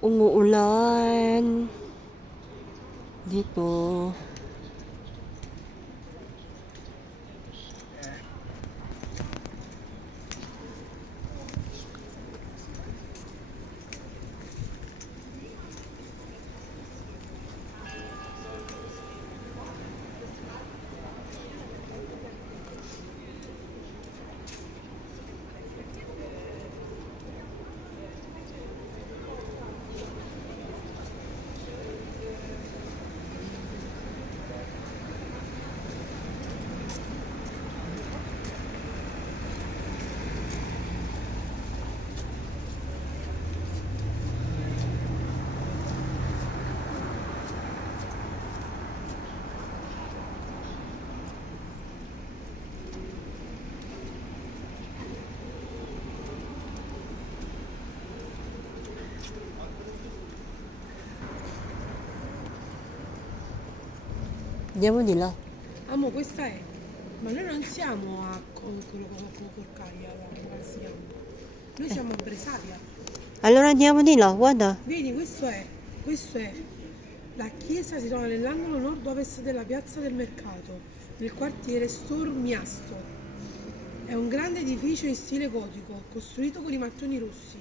Umuulan dito. Andiamo di là. Amo, questa è. Ma noi non siamo a quello Corcaia, come si chiama? Noi siamo a Bresaria. Allora andiamo di là, guarda. Vedi, questo è. La chiesa si trova nell'angolo nord-ovest della piazza del mercato, nel quartiere Stormiasto. È un grande edificio in stile gotico, costruito con i mattoni rossi.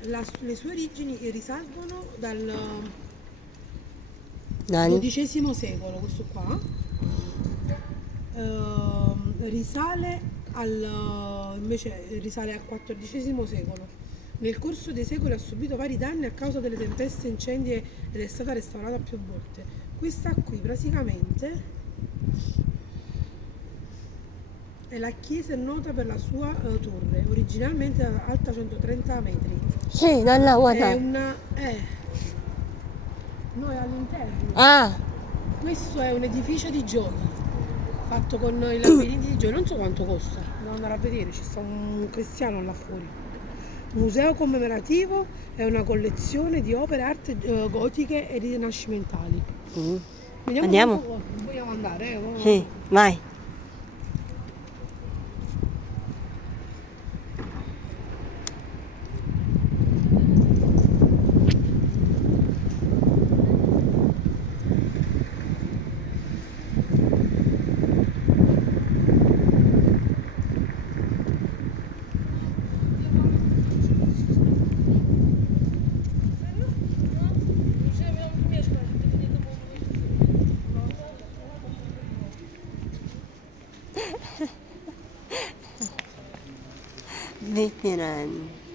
Le sue origini risalgono dal XII secolo, questo qua. Risale al XIV secolo. Nel corso dei secoli ha subito vari danni a causa delle tempeste, incendi ed è stata restaurata più volte. Questa qui praticamente è la chiesa, è nota per la sua torre, originalmente alta 130 metri. Sì, da là, È guarda. No, è all'interno. Ah, Questo è un edificio di giochi, fatto con i labirinti di giochi, non so quanto costa, devo andare a vedere, ci sta un cristiano là fuori. Museo commemorativo è una collezione di opere arte gotiche e rinascimentali. Vediamo Andiamo? un po', vogliamo andare, sì, vai. Veteran.